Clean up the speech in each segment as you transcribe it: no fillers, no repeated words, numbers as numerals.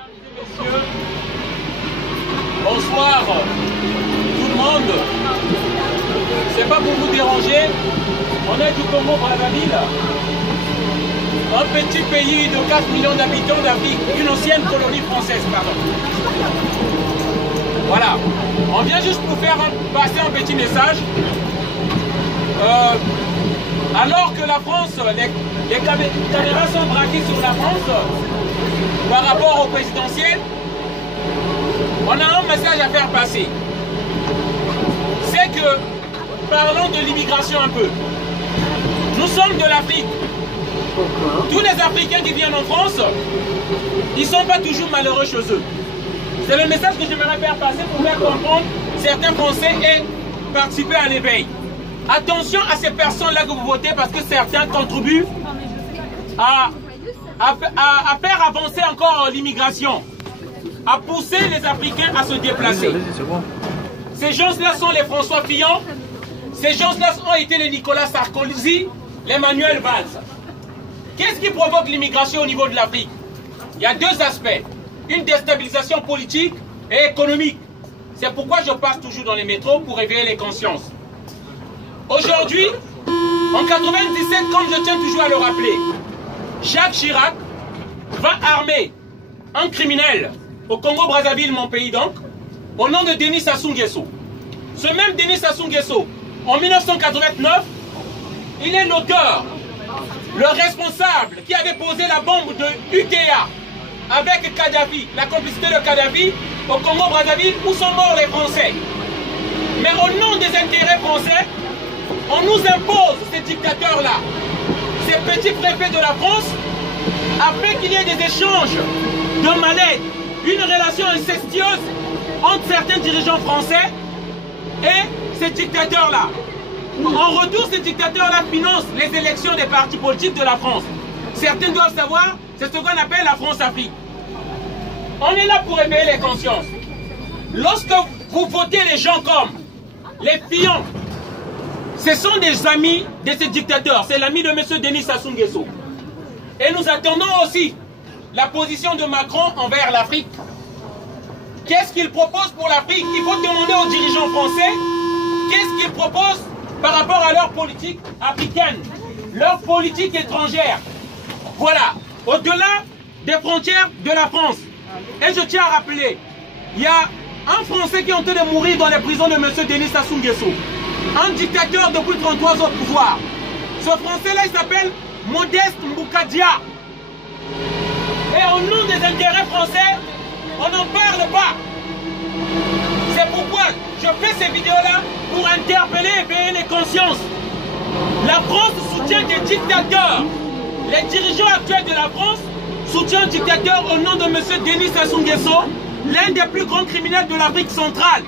Messieurs, bonsoir tout le monde. C'est pas pour vous déranger, on est du Congo Brazzaville, un petit pays de 4 millions d'habitants d'Afrique, une ancienne colonie française, pardon. Voilà, on vient juste pour faire passer un petit message. Alors que la France, les caméras sont braquées sur la France par rapport au présidentiel, on a un message à faire passer. C'est que, parlons de l'immigration un peu. Nous sommes de l'Afrique. Tous les Africains qui viennent en France, ils ne sont pas toujours malheureux chez eux. C'est le message que j'aimerais faire passer pour faire comprendre certains Français et participer à l'éveil. Attention à ces personnes-là que vous votez parce que certains contribuent à faire avancer encore l'immigration, à pousser les Africains à se déplacer. Ces gens-là sont les François Fillon, ces gens-là ont été les Nicolas Sarkozy, les Manuel Valls. Qu'est-ce qui provoque l'immigration au niveau de l'Afrique? Il y a deux aspects, une déstabilisation politique et économique. C'est pourquoi je passe toujours dans les métros pour réveiller les consciences. Aujourd'hui, en 97, comme je tiens toujours à le rappeler, Jacques Chirac va armer un criminel au Congo-Brazzaville, mon pays donc, au nom de Denis Sassou Nguesso. Ce même Denis Sassou Nguesso, en 1989, il est l'auteur, le responsable qui avait posé la bombe de UTA avec Kadhafi, la complicité de Kadhafi au Congo-Brazzaville où sont morts les Français. Mais au nom des intérêts français, on nous impose ces dictateurs-là, ces petits préfets de la France, afin qu'il y ait des échanges de mal-être, une relation incestueuse entre certains dirigeants français et ces dictateurs-là. En retour, ces dictateurs-là financent les élections des partis politiques de la France. Certains doivent savoir, c'est ce qu'on appelle la France-Afrique. On est là pour réveiller les consciences. Lorsque vous votez les gens comme les Fillon, ce sont des amis de ces dictateurs. C'est l'ami de M. Denis Sassou Nguesso. Et nous attendons aussi la position de Macron envers l'Afrique. Qu'est-ce qu'il propose pour l'Afrique? Il faut demander aux dirigeants français qu'est-ce qu'ils proposent par rapport à leur politique africaine, leur politique étrangère. Voilà, au-delà des frontières de la France. Et je tiens à rappeler, il y a un Français qui est en train de mourir dans les prisons de M. Denis Sassou Nguesso. Un dictateur depuis 33 ans au pouvoir. Ce Français-là, il s'appelle Modeste Mboukadia. Et au nom des intérêts français, on n'en parle pas. C'est pourquoi je fais ces vidéos-là pour interpeller et éveiller les consciences. La France soutient des dictateurs. Les dirigeants actuels de la France soutiennent un dictateur au nom de M. Denis Sassou Nguesso, l'un des plus grands criminels de l'Afrique centrale.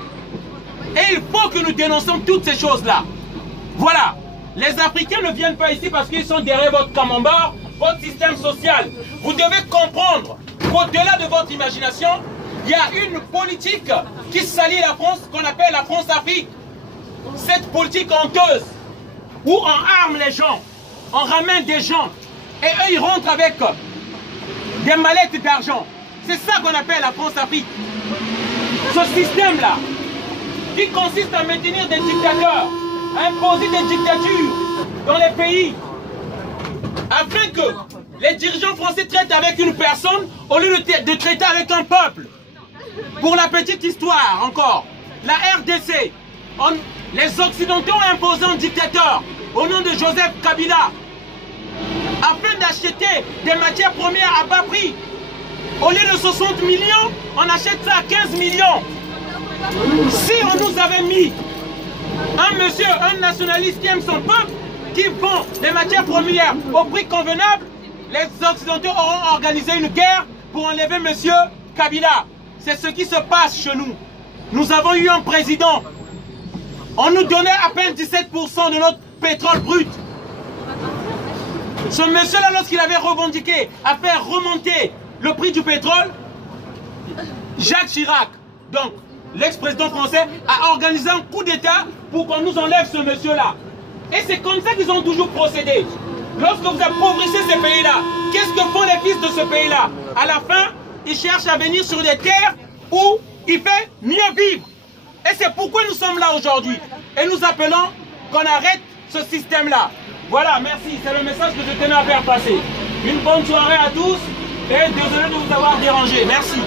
Et il faut que nous dénoncions toutes ces choses-là. Voilà. Les Africains ne viennent pas ici parce qu'ils sont derrière votre camembert, votre système social. Vous devez comprendre qu'au-delà de votre imagination, il y a une politique qui salit la France, qu'on appelle la France-Afrique. Cette politique honteuse, où on arme les gens, on ramène des gens, et eux ils rentrent avec des mallettes d'argent. C'est ça qu'on appelle la France-Afrique. Ce système-là, qui consiste à maintenir des dictateurs, à imposer des dictatures dans les pays, afin que les dirigeants français traitent avec une personne au lieu de traiter avec un peuple. Pour la petite histoire encore, la RDC, les Occidentaux ont imposé un dictateur au nom de Joseph Kabila, afin d'acheter des matières premières à bas prix. Au lieu de 60 millions, on achète ça à 15 millions. Si on nous avait mis un monsieur, un nationaliste qui aime son peuple, qui vend les matières premières au prix convenable, les Occidentaux auront organisé une guerre pour enlever monsieur Kabila. C'est ce qui se passe chez nous. Nous avons eu un président. On nous donnait à peine 17% de notre pétrole brut. Ce monsieur-là, lorsqu'il avait revendiqué à faire remonter le prix du pétrole, Jacques Chirac, donc l'ex-président français, a organisé un coup d'État pour qu'on nous enlève ce monsieur-là. Et c'est comme ça qu'ils ont toujours procédé. Lorsque vous appauvrissez ces pays-là, qu'est-ce que font les fils de ce pays-là? À la fin, il cherche à venir sur des terres où il fait mieux vivre. Et c'est pourquoi nous sommes là aujourd'hui. Et nous appelons qu'on arrête ce système-là. Voilà, merci. C'est le message que je tenais à faire passer. Une bonne soirée à tous et désolé de vous avoir dérangé. Merci.